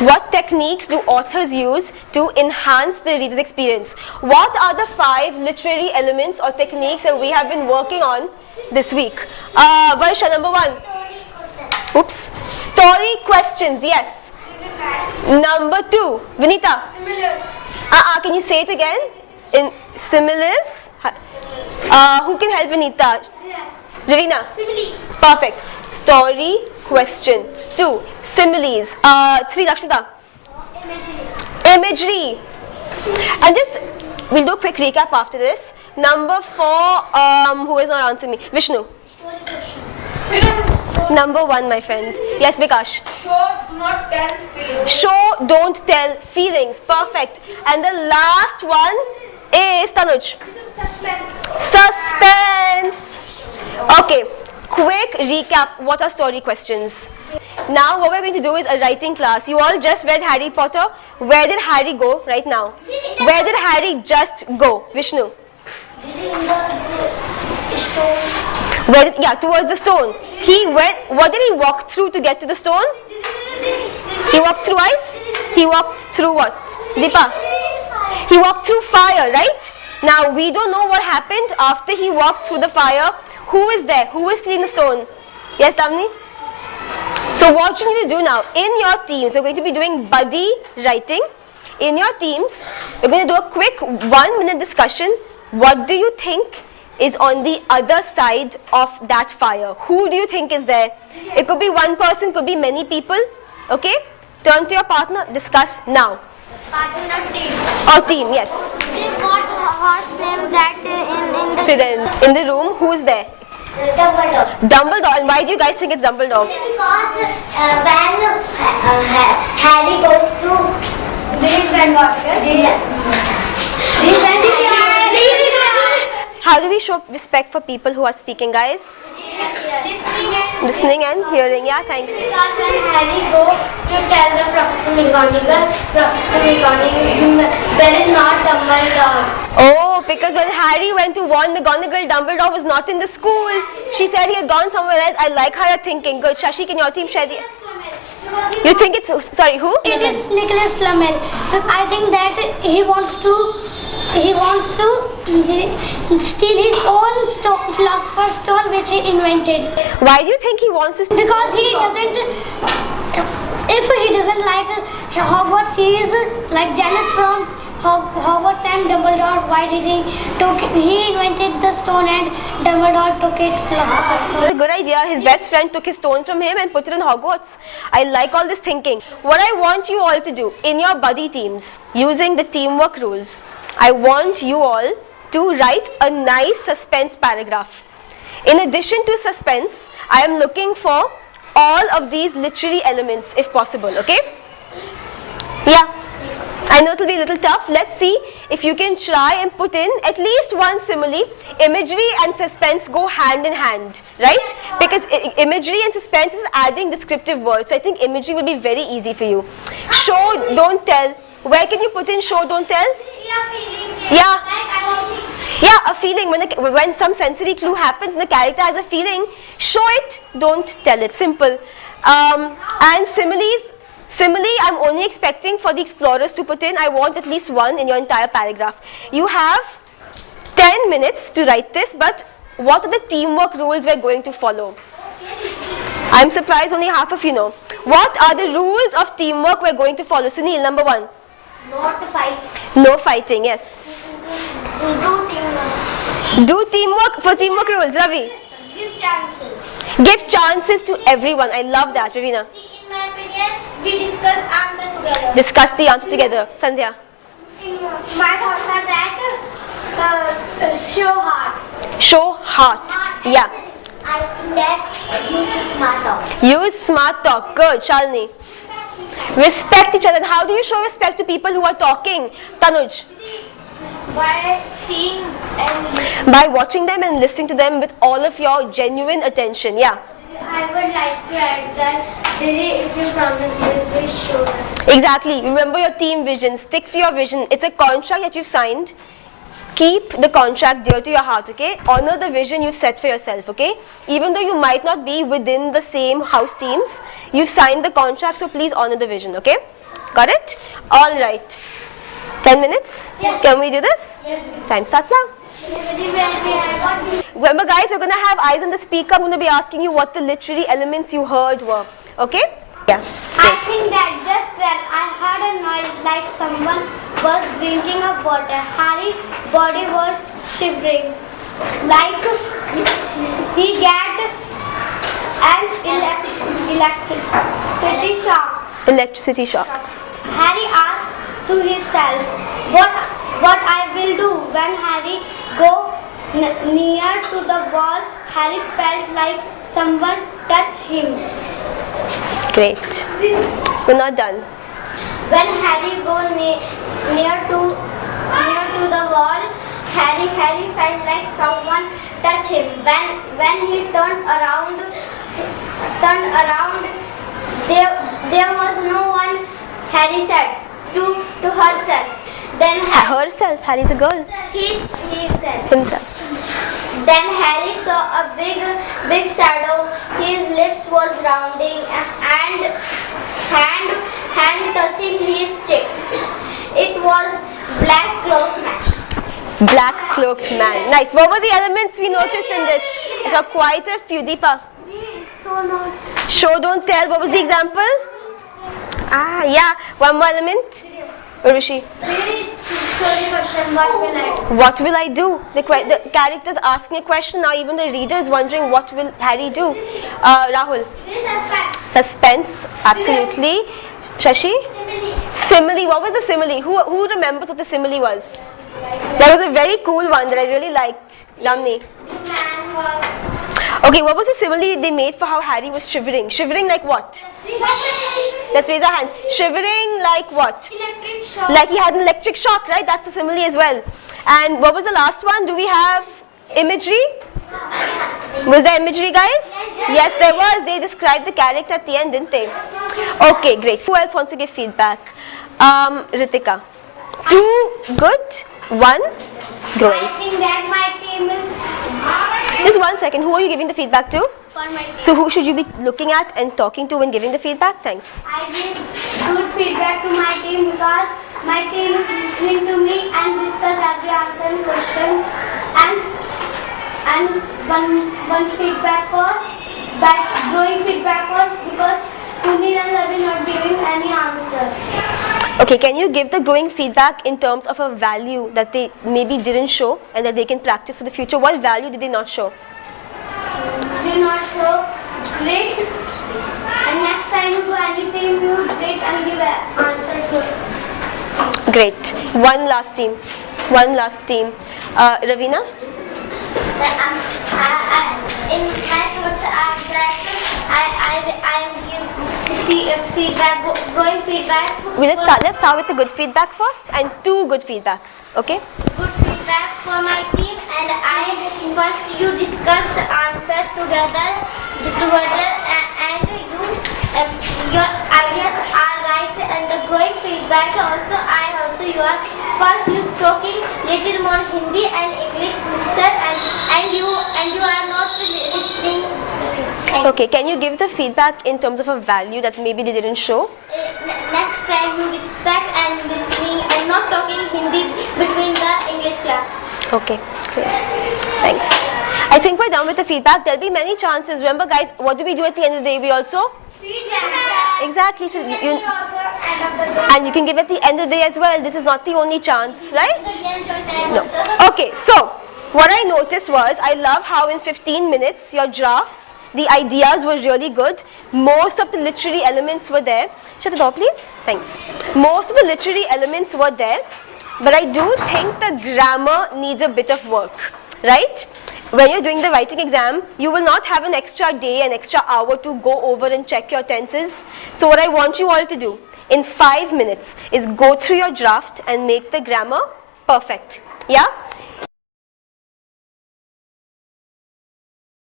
What techniques do authors use to enhance the reader's experience? What are the 5 literary elements or techniques that we have been working on this week? Varsha, number 1. Oops. Story questions, yes. Number 2. Vinita. Can you say it again? In similes? Who can help Vinita? Ravina? Perfect. Story question. 2. Similes. 3. Lakshmita? Imagery. And we'll do a quick recap after this. Number 4, who is not answering me? Vishnu. Number 1, my friend. Yes, Vikash. Show, not tell feelings. Show, don't tell feelings. Perfect. And the last one is Tanuj. Suspense. Okay. Quick recap. What are story questions? Now what we're going to do is a writing class. You all just read Harry Potter. Where did Harry go right now? Where did Harry just go? Vishnu. Towards the stone. He went. What did he walk through to get to the stone? He walked through ice. He walked through what? Deepa. He walked through fire, right? Now we don't know what happened after he walked through the fire. Who is there? Who is stealing the stone? Yes, Damni? So what you need to do now, in your teams, we're going to be doing buddy writing. In your teams, we're going to do a quick 1-minute discussion. What do you think is on the other side of that fire? Who do you think is there? It could be one person, could be many people. Okay? Turn to your partner, discuss now. Partner team. Or team, yes. What horse name that In the room, who's there? Dumbledore. Dumbledore. And why do you guys think it's Dumbledore? Because when Harry goes to How do we show respect for people who are speaking, guys? Listening and hearing. Yeah, thanks. Because when Harry goes to tell the Professor McGonagall, there is not Dumbledore. Oh, because when Harry went to warn McGonagall, Dumbledore was not in the school. She said he had gone somewhere else. I like how you're thinking. Good. Shashi, can your team share the... You think it's... Sorry, who? It is Nicholas Flamel. I think that he wants to steal his own philosopher's stone which he invented. Why do you think he wants to steal? Because he doesn't... If he doesn't like Hogwarts, he is like jealous from Hogwarts and Dumbledore. Why did he invented the stone and Dumbledore took it, philosopher's stone. Good idea. His best friend took his stone from him and put it in Hogwarts. I like all this thinking. What I want you all to do in your buddy teams, using the teamwork rules, I want you all to write a nice suspense paragraph. In addition to suspense, I am looking for all of these literary elements if possible, okay? Yeah. I know it will be a little tough. Let's see if you can try and put in at least one simile. Imagery and suspense go hand in hand, right? Because imagery and suspense is adding descriptive words. So I think imagery will be very easy for you. Show, don't tell. Where can you put in show, don't tell? Yeah. Yeah, a feeling. When some sensory clue happens and the character has a feeling, show it, don't tell it. Simple. And similes. Simile, I'm only expecting for the explorers to put in. I want at least one in your entire paragraph. You have 10 minutes to write this, but what are the teamwork rules we're going to follow? I'm surprised only half of you know. What are the rules of teamwork we're going to follow? Sunil, number 1. Not to fight. No fighting, yes. Do teamwork. Do teamwork for teamwork rules, Ravi. Give chances. Give chances to everyone. I love that, Ravina. In my opinion, we discuss answer together. Discuss the answer together. Sandhya. My thoughts are that show heart. Show heart. Yeah. I think that use smart talk. Use smart talk. Good. Shalini. Respect each other. And how do you show respect to people who are talking? Tanuj. By seeing and listening. By watching them and listening to them with all of your genuine attention. Yeah. I would like to add that if you promise, you will show them. Exactly. Remember your team vision. Stick to your vision. It's a contract that you've signed. keep the contract dear to your heart, okay? Honor the vision you've set for yourself, okay? Even though you might not be within the same house teams, you've signed the contract, so please honor the vision, okay? Got it? All right. 10 minutes? Yes. Can we do this? Yes. Time starts now. Remember guys, we're going to have eyes on the speaker. I'm going to be asking you what the literary elements you heard were, okay? Yeah. I think that just then I heard a noise like someone was drinking of water. Harry's body was shivering, like he got an electricity shock. Electricity shock. Harry asked to himself, what I will do when Harry go near to the wall. Harry felt like someone touched him. Great. We're not done. When Harry go near to the wall, Harry felt like someone touched him. When he turned around, there was no one. Harry said to herself. Then Herself. Harry's a girl. he said. Himself. Then Harry saw a big shadow. His lips was rounding and hand touching his cheeks. It was Black Cloak Man. Black cloaked man. Nice. What were the elements we noticed in this? There are quite a few. Deepa. So not. Show, don't tell. What was the example? Ah, yeah. One more element. Urushi. Question, what will I do? What will I do? The character's asking a question. Now even the reader is wondering what will Harry do. Rahul. Suspense. Absolutely. Shashi. Simile. What was the simile? Who remembers what the simile was? That was a very cool one that I really liked. Namni. Okay, what was the simile they made for how Harry was shivering? Shivering like what? Let's raise our hands. Shivering like what? Electric shock. Like he had an electric shock, right? That's a simile as well. And what was the last one? Do we have imagery? Was there imagery, guys? Yes, there was. They described the character at the end, didn't they? Okay, great. Who else wants to give feedback? Ritika. 2 good, 1 growing. I think that my team is Just 1 second. Who are you giving the feedback to? for my team. So who should you be looking at and talking to when giving the feedback? Thanks. I give good feedback to my team because my team is listening to me and discuss every answer and question. And one feedback for that growing feedback for because Sunil and Ravi not giving any answer. Okay, can you give the growing feedback in terms of a value that they maybe didn't show and that they can practice for the future? What value did they not show? Do not show great. And next time you do anything you great and give an answer to. Great. One last team. Ravina? In my thoughts I give feedback, growing feedback. Let's start with the good feedback first and 2 good feedbacks. Okay? Good feedback for my team and first you discuss the answer together and your ideas are right and the growing feedback also you are first you talking little more Hindi and English mixture and you are not listening. Okay, can you give the feedback in terms of a value that maybe they didn't show? Next time you respect and listening and not talking Hindi between the English class. Okay, great. Thanks. I think we're done with the feedback. There'll be many chances. Remember guys, what do we do at the end of the day? We also? Feedback. Exactly. So and you can give at the end of the day as well. This is not the only chance, right? No. Okay, so what I noticed was, I love how in 15 minutes your drafts, the ideas were really good. Most of the literary elements were there. Shut the door, please. Thanks. Most of the literary elements were there, but I do think the grammar needs a bit of work, right? When you're doing the writing exam, you will not have an extra day, an extra hour to go over and check your tenses. So what I want you all to do in 5 minutes is go through your draft and make the grammar perfect. Yeah?